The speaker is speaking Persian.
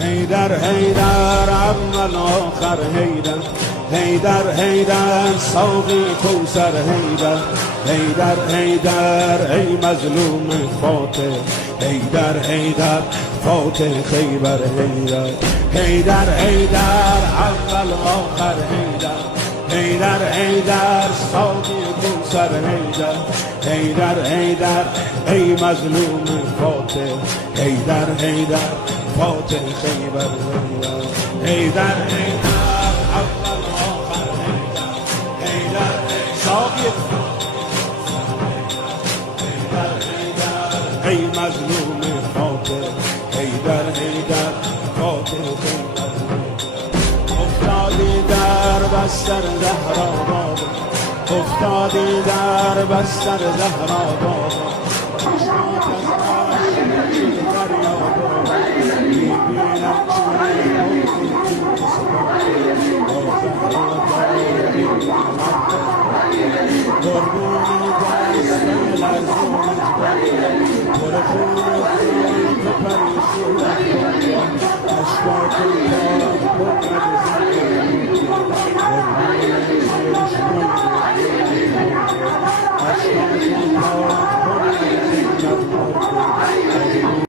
حیدر حیدر اول آخر حیدر، حیدر حیدر ساقی کوثر حیدر، حیدر حیدر ای مظلوم فاتح، حیدر حیدر فاتح خیبر حیدر، حیدر حیدر اول آخر حیدر، حیدر حیدر ساقی کوثر حیدر، حیدر حیدر ای مظلوم فاتح، حیدر حیدر فاتح خیبر حیدر، حیدر حیدر اول آخر حیدر، حیدر ساقی حیدر حیدر ای مظلوم فاتح، حیدر حیدر فاتح خیبر افتادی در بستر زهرآباد، افتادی در بستر زهرآباد،